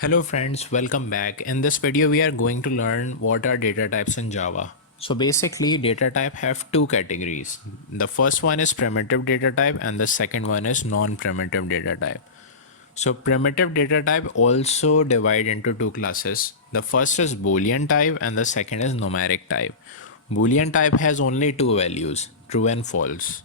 Hello friends, welcome back. In this video we are going to learn what are data types in Java. So basically data type have two categories. The first one is primitive data type and the second one is non-primitive data type. So primitive data type also divide into two classes. The first is Boolean type and the second is numeric type. Boolean type has only two values, true and false.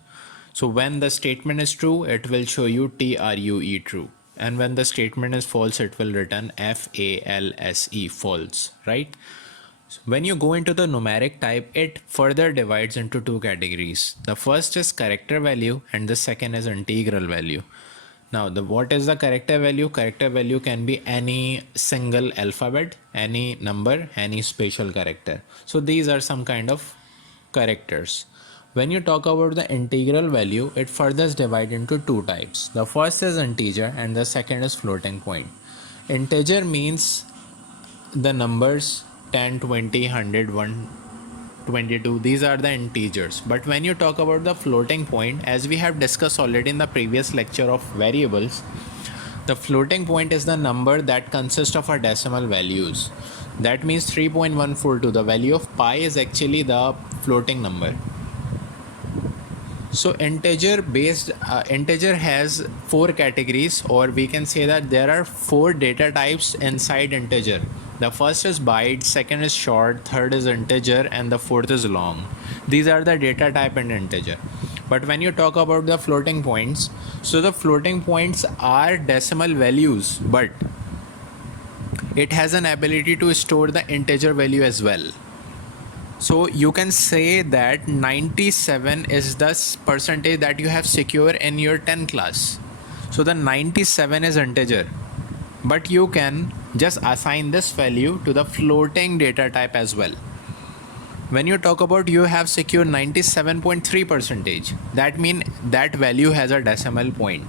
So when the statement is true, it will show you true, true. And when the statement is false, it will return false, false, right? So when you go into the numeric type, it further divides into two categories. The first is character value and the second is integral value. Now, what is the character value? Character value can be any single alphabet, any number, any special character. So these are some kind of characters. When you talk about the integral value, it further is divided into two types. The first is integer and the second is floating point. Integer means the numbers 10, 20, 100, 122. These are the integers. But when you talk about the floating point, as we have discussed already in the previous lecture of variables, the floating point is the number that consists of our decimal values. That means 3.142. The value of pi is actually the floating number. So integer has four categories, or we can say that there are four data types inside integer. The first is byte, second is short, third is integer, and the fourth is long. These are the data type in integer. But when you talk about the floating points, so the floating points are decimal values, but it has an ability to store the integer value as well. So you can say that 97 is the percentage that you have secure in your 10 class. So the 97 is integer, but you can just assign this value to the floating data type as well. When you talk about you have secure 97.3 percentage, that means that value has a decimal point.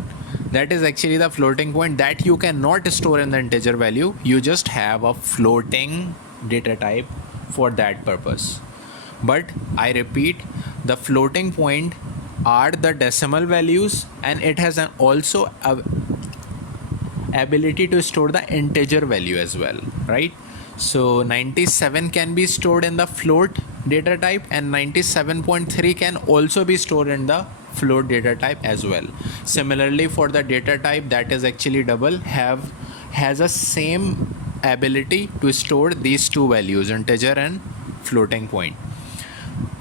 That is actually the floating point that you cannot store in the integer value. You just have a floating data type for that purpose. But I repeat, the floating point are the decimal values, and it has an also ability to store the integer value as well, right? So 97 can be stored in the float data type, and 97.3 can also be stored in the float data type as well. Similarly, for the data type that is actually double, has a same ability to store these two values, integer and floating point.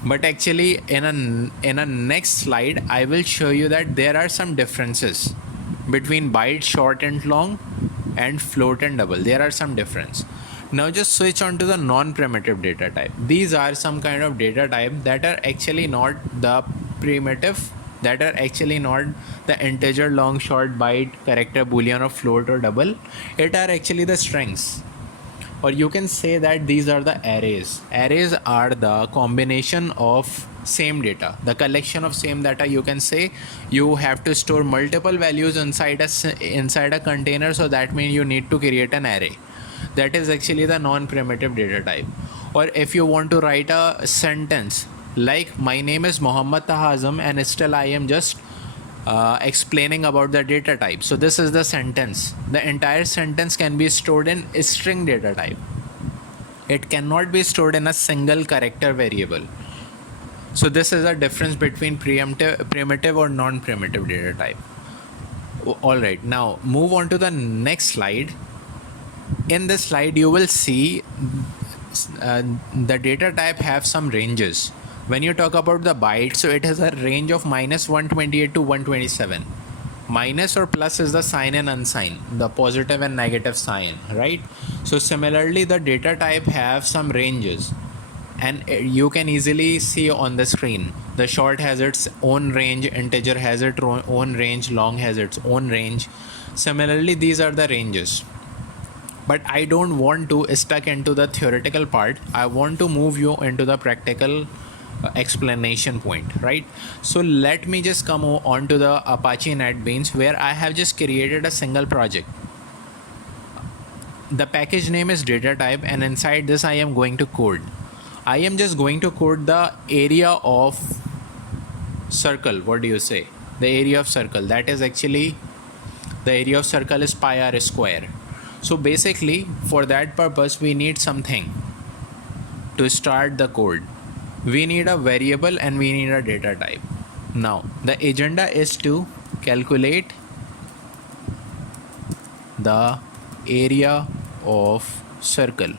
But actually in a next slide I will show you that there are some differences between byte, short and long, and float and double. There are some difference. Now just switch on to the non-primitive data type. These are some kind of data type that are actually not the primitive, that are actually not the integer, long, short, byte, character, boolean or float or double. It are actually the strings, or you can say that these are the arrays. Arrays are the combination of same data, the collection of same data. You can say you have to store multiple values inside a container, so that means you need to create an array. That is actually the non-primitive data type. Or if you want to write a sentence like my name is Muhammad Tahazam and still I am just explaining about the data type. So this is the sentence. The entire sentence can be stored in a string data type. It cannot be stored in a single character variable. So this is a difference between primitive or non-primitive data type. Alright, now move on to the next slide. In this slide you will see the data type have some ranges. When you talk about the byte, so it has a range of -128 to 127. Minus or plus is the sign and unsign, the positive and negative sign, right? So similarly the data type have some ranges, and you can easily see on the screen. The short has its own range, integer has its own range, long has its own range. Similarly these are the ranges. But I don't want to stuck into the theoretical part. I want to move you into the practical explanation point, right? So let me just come on to the Apache NetBeans, where I have just created a single project. The package name is data type, and inside this I am going to code. I am just going to code the area of circle. What do you say? The area of circle, that is actually the area of circle is pi r square. So basically for that purpose we need something to start the code. We need a variable and we need a data type. Now the agenda is to calculate the area of circle.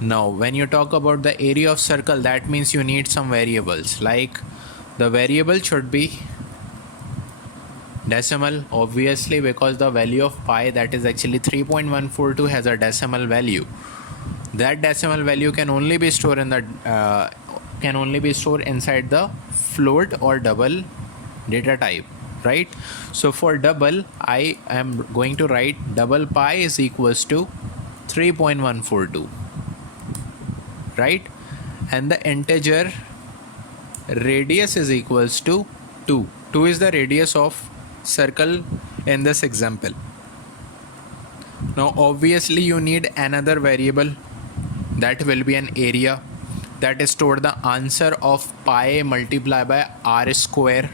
Now when you talk about the area of circle, that means you need some variables, like the variable should be decimal, obviously, because the value of pi, that is actually 3.142, has a decimal value. That decimal value can only be stored in the inside the float or double data type, right? So for double, I am going to write double pi is equals to 3.142, right? And the integer radius is equals to 2. 2 is the radius of circle in this example. Now obviously you need another variable, that will be an area, that is stored the answer of pi multiplied by r square.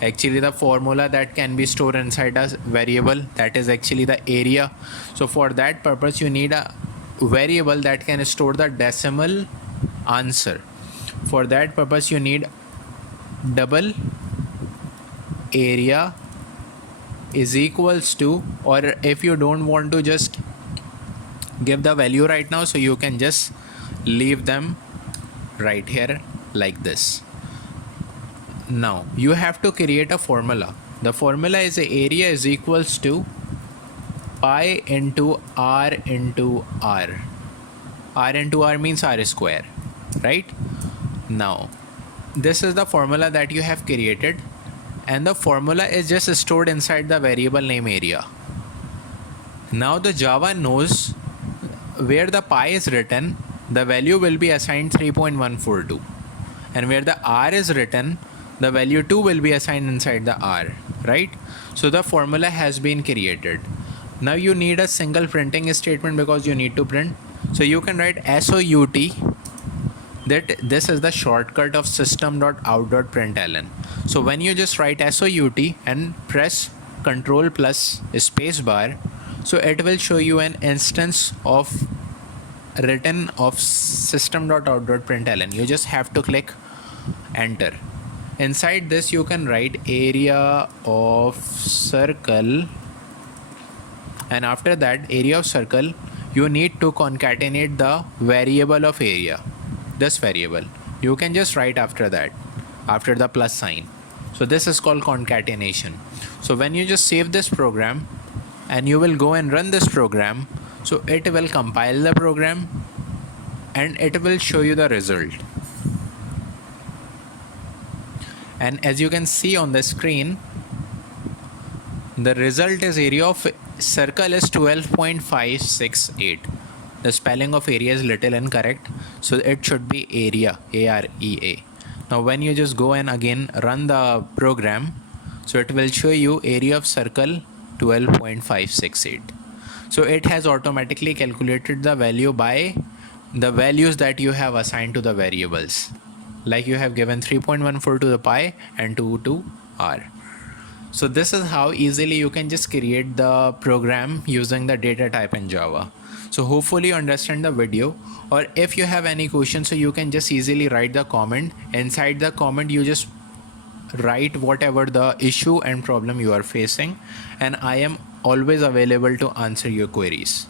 Actually the formula that can be stored inside a variable, that is actually the area. So for that purpose you need a variable that can store the decimal answer. For that purpose you need double area is equals to, or if you don't want to just give the value right now, so you can just leave them right here like this. Now you have to create a formula. The formula is area is equals to pi into r into r. R into r means r square, right? Now this is the formula that you have created, and the formula is just stored inside the variable name area. Now the Java knows where the pi is written, the value will be assigned 3.142, and where the r is written, the value 2 will be assigned inside the r, right? So the formula has been created. Now you need a single printing statement because you need to print. So you can write SOUT, that this is the shortcut of system.out.println. So when you just write SOUT and press Ctrl plus space bar, so it will show you an instance of written of system.out.println. You just have to click enter. Inside this you can write area of circle, and after that area of circle you need to concatenate the variable of area. This variable you can just write after that, after the plus sign. So this is called concatenation. So when you just save this program and you will go and run this program, so it will compile the program and it will show you the result. And as you can see on the screen, the result is area of circle is 12.568. The spelling of area is little incorrect, so it should be area, AREA. Now when you just go and again run the program, so it will show you area of circle 12.568. So it has automatically calculated the value by the values that you have assigned to the variables. Like you have given 3.14 to the pi and 2 to r. So this is how easily you can just create the program using the data type in Java. So hopefully you understand the video, or if you have any questions, so you can just easily write the comment. Inside the comment you just write whatever the issue and problem you are facing, and I am always available to answer your queries.